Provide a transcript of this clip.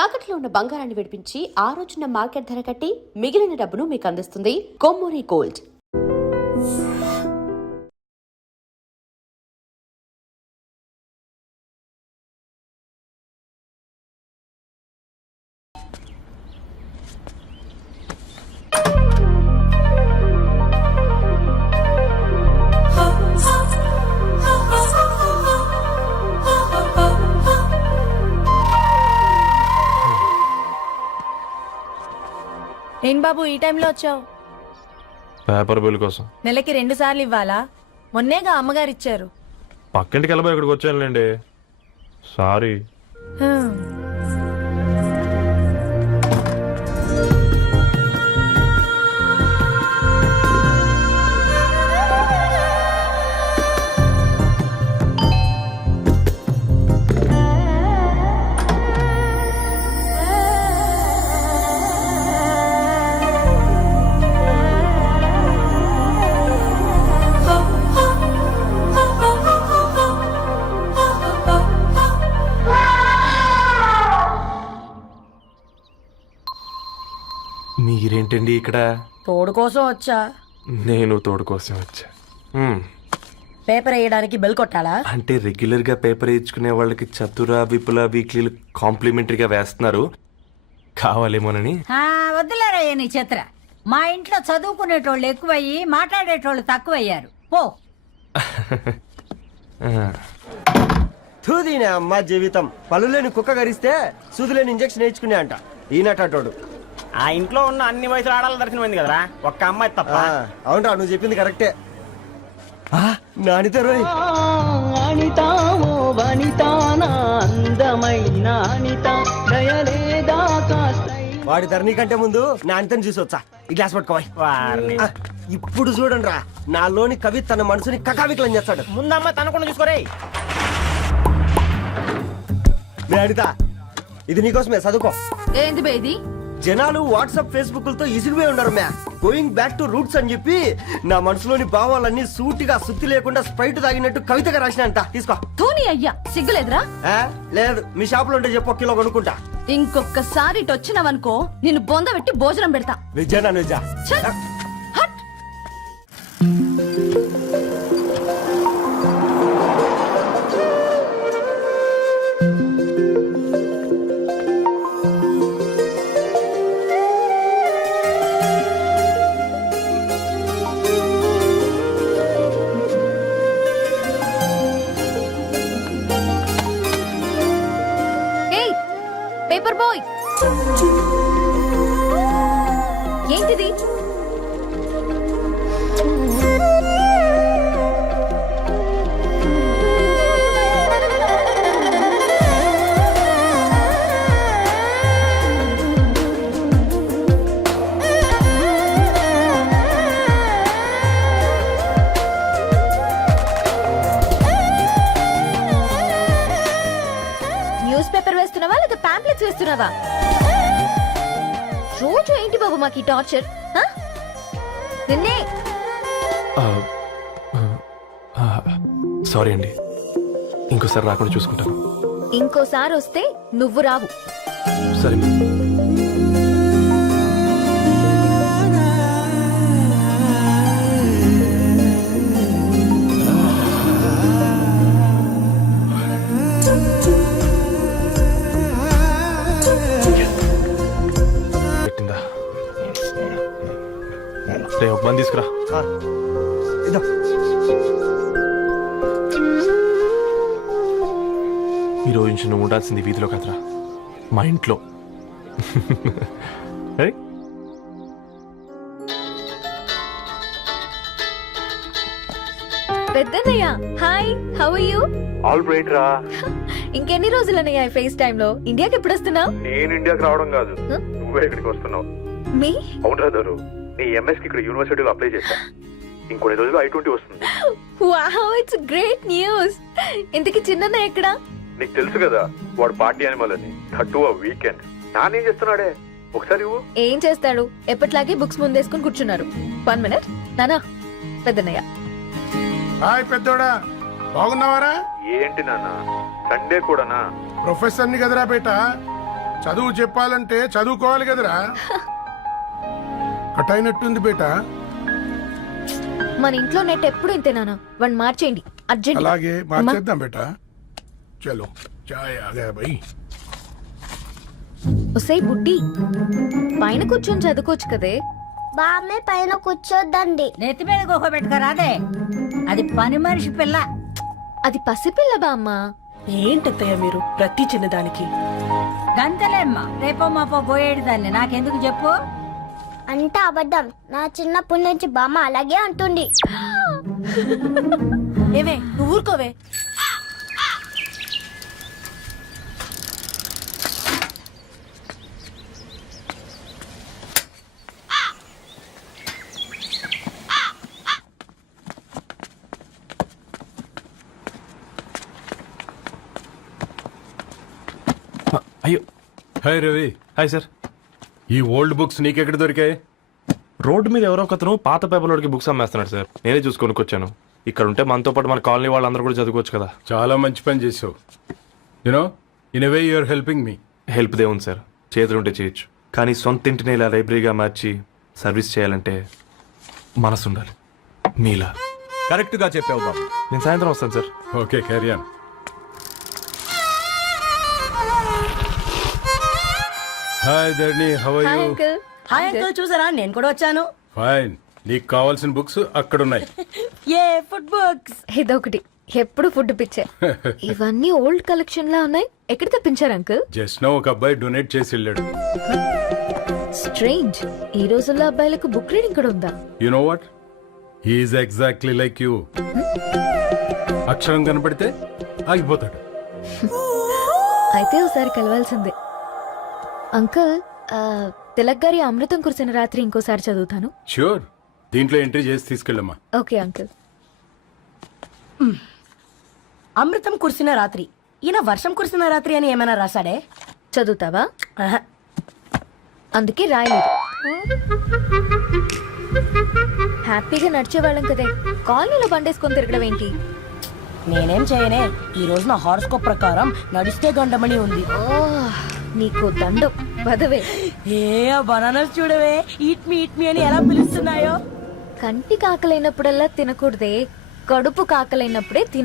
తాకట్లో ఉన్న బంగారాన్ని విడిపించి ఆ రోజున మార్కెట్ ధర కట్టి మిగిలిన డబ్బును మీకు అందిస్తుంది కొమ్మూరి గోల్డ్. ఏం బాబు ఈ టైంలో వచ్చావు? పేపర్ బిల్ కోసం. నెలకి 2 సార్లు ఇవ్వాలా? మొన్నేగా అమ్మగారు ఇచ్చారు. పక్కింటికి వెళ్ళబోయి ఇక్కడికి వచ్చానులేండి, సారీ. మీరేంటండి ఇక్కడ? తోడు కోసం వచ్చా. నేను తోడు కోసం వచ్చా. పేపర్ వేయడానికి బెల్ కొట్టాలా? అంటే రెగ్యులర్ గా పేపర్ వేయించుకునే వాళ్ళకి చతుర విపుల వీక్లీలు కాంప్లిమెంటరీగా వేస్తున్నారు, కావాలేమోనని. వద్దులేరయ్య నీ చిత్ర. మా ఇంట్లో చదువుకునేటోళ్ళు ఎక్కువయ్యి మాట్లాడేటోళ్ళు తక్కువయ్యారు. పో. తూదీనే అమ్మ జీవితం. పళ్ళులేని కుక్క గరిస్తే సూదులేని ఇంజక్షన్ వేయించుకునే అంట ఈనటోడు. ఆ ఇంట్లో ఉన్న అన్ని వయసులో ఆడాలి దర్శనమైంది కదరా, ఒక్క అమ్మాయి తప్ప. అవునరా, నువ్వు చెప్పింది కరెక్టే. నానితే రోయ్. వాడి ధరణి కంటే ముందు నానితని చూసి వచ్చా. ఈ గ్లాస్ పట్టుకోవాలి. ఇప్పుడు చూడండి రా, నాలోని కవి తన మనసుని కకావికలం చేస్తాడు. ముందమ్మాయి తనకుండా చూసుకోరే. అనిత, ఇది నీకోసమే, చదువుకో. ఏంది బేది? జనాలు వాట్సాప్ ఫేస్బుక్లతో ఇసిగిపోయి ఉన్నారు మ్యా. గోయింగ్ బ్యాక్ టు రూట్స్ అని చెప్పి నా మనసులోని భావాలన్నీ సూటిగా సుత్తి లేకుండా స్ప్రైట్ తాగినట్టు కవితగా రాసినంట. తీసుకో. తోని అయ్యా, సిగ్గులేదురా? లేదు, మీ షాప్ లో ఉంటే చెప్పు, కిలో కొనుక్కుంటా. ఇంకొకసారి ఇటు వచ్చినవనుకో నిన్ను బొంద పెట్టి భోజనం పెడతా. విజయనా విజయ. పేపర్ బాయ్, ఏంటిది? న్యూస్ పేపర్ వేస్తున్నావా లేదా పాంప్లెట్స్ వేస్తున్నావా? రోజు ఏంటి బాబు మాకు టార్చర్? నిన్నే. సారీ అండి, ఇంకోసారి రాకుండా చూసుకుంటాను. ఇంకోసారి వస్తే నువ్వు రావు. సరే. ఒక మంది తీసుకురా. ఈ రోజు నుంచి నువ్వు ఉండాల్సింది వీధిలో కదరా, మా ఇంట్లో. పెద్దన్నయ్య, hi, how are you? All right రా. ఇంకెన్ని రోజులన్నయ్య ఫేస్ టైమ్ లో? ఇండియాకి ఎప్పుడు వస్తున్నావు? నేను ఇండియాకి రావడం కాదు, నువ్వే ఇక్కడికి వస్తున్నావు. మీ? అవునరా దొరు, నీ ఎంఎస్ కి ఇక్కడ యూనివర్సిటీలో అప్లై చేశా. ఇంకొన్ని రోజులు I-20 వస్తుంది. Wow, it's great news. ఇంతకి చిన్నన్న ఎక్కడ? నీకు తెలుసు కదా, వాడు పార్టీ అనిమల్ అని. అటు ఆ వీకెండ్ నానేం చేస్తున్నాడే, ఒకసారి ఏం చేస్తాడు? ఎప్పట్లాగే బుక్స్ ముందేసుకుని కూర్చున్నారు. 1 మినిట్ నానా. పెద్దన్నయ్య. హాయ్ పెద్దోడా, బాగున్నావారా? ఏంటి నాన్న, సండే కూడానా? ప్రొఫెసర్ ని కదరా బేట, చదువు చెప్పాలంటే చదువుకోవాలి కదరా కట్ అయినట్టుంది బేట. మన ఇంట్లో నెట్ ఎప్పుడు ఇంతే నాన్న వన్ మార్చేయండి అర్జెంట్. అలాగే మార్చేద్దాం బేట. చలో చాయ్ ఆగా భయ్. ఒసే బుడ్డి పైన కూర్చొని చదువుకోవచ్చు కదే. బామ్మే పైన కూర్చోద్దండి. నెత్తి మీద గుహ పెట్టుకోరాదే, అది పని మనిషి పిల్ల. అది పసిపిల్ల బామ్మ. ఏంటత్తయ్య మీరు ప్రతి చిన్నదానికి? గంతలేమ్మా, రేపో మాపో పోయేడు దాన్ని నాకెందుకు చెప్పు. అంటే అబద్ధం. నా చిన్నప్పటి నుంచి బామ్మ అలాగే అంటుంది. ఏవే నువ్వు ఊరుకోవే. అయ్యో హాయ్ రవి. Hi sir. ఈ ఓల్డ్ బుక్స్ నీకెక్కడ దొరికాయి? రోడ్డు మీద ఎవరో ఒకతను పాత పేపర్లోకి బుక్స్ అమ్మేస్తున్నాడు సార్. నేనే చూసుకొని వచ్చాను. ఇక్కడ ఉంటే మనతో పాటు మన కాలనీ వాళ్ళందరూ కూడా చదువుకోవచ్చు కదా. చాలా మంచి పని చేసావు. You know in a way you are helping me. Help దేవుంది సార్, చేతులుంటే చేయొచ్చు. కానీ సొంత ఇంటిని ఇలా లైబ్రరీగా మార్చి సర్వీస్ చేయాలంటే మనసు ఉండాలి. మీలా. కరెక్ట్ గా చెప్పావు బాబు. నేను సాయంత్రం వస్తాను sir. Okay carry on. Hi Dharni, how are hi you? Uncle. Hi uncle, చూసారా నేను కూడా వచ్చాను. ఫైన్. నీకు కావాల్సిన బుక్స్ అక్కడ ఉన్నాయి. ఏ ఫుడ్ బుక్స్? ఇదొకటి ఎప్పుడు ఫుడ్ పిచ్చే. ఇవన్నీ ఓల్డ్ కలెక్షన్ లా ఉన్నాయి. ఎక్కడ తెప్పించారు అంకుల్? జస్ట్ నో ఒక అబ్బాయి డొనేట్ చేసి వెళ్ళాడు. స్ట్రేంజ్. ఈ రోజుల్లో అబ్బాయిలకు బుక్ రీడింగ్ కూడా ఉందా? You know what, he's exactly like you. అక్షరం కనపడితే ఆగిపోతాడు. అయితే ఒకసారి కలవాల్సిందే. అంకుల్ తిలక్ గారి అమృతం కురిసిన రాత్రి ఇంకోసారి చదువుతాను. ష్యూర్. దీంట్లో ఎంట్రీ చేసి తీసుకెళ్ళమ్మా. Okay uncle. అమృతం కురిసిన రాత్రి. ఈయన వర్షం కురిసిన రాత్రి అని ఏమైనా రాశాడే? చదువుతావా? ఆహా. అందుకే రాయలేదు. హ్యాపీగా నడిచేవాళ్ళం కదే, కాలనీలో బండేసుకొని తిరగడం ఏంటి? నేనేం చేయనే, ఈ రోజు నా హార్స్కోప్ ప్రకారం నడిస్తే గండమణి ఉంది. ఓ నీకు దండం పదవే. ఏ బనానాస్ చూడవే, ఈట్ మీ అని ఎలా పిలుస్తున్నాయో. కంటి కాకలైనప్పుడల్లా తినకూడదే, కడుపు కాకలైనప్పుడే తిన.